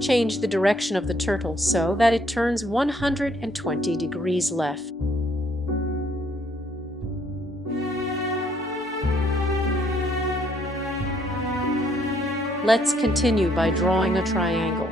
Change the direction of the turtle so that it turns 120 degrees left. Let's continue by drawing a triangle.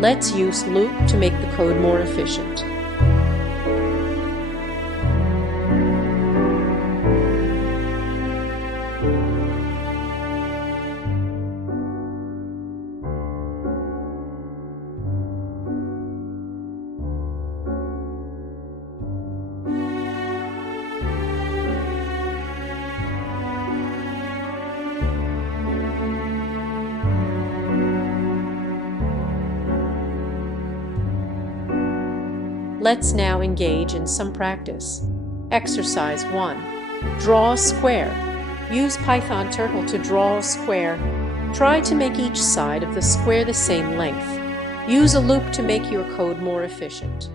Let's use loop to make the code more efficient. Let's now engage in some practice. Exercise 1. Draw a square. Use Python Turtle to draw a square. Try to make each side of the square the same length. Use a loop to make your code more efficient.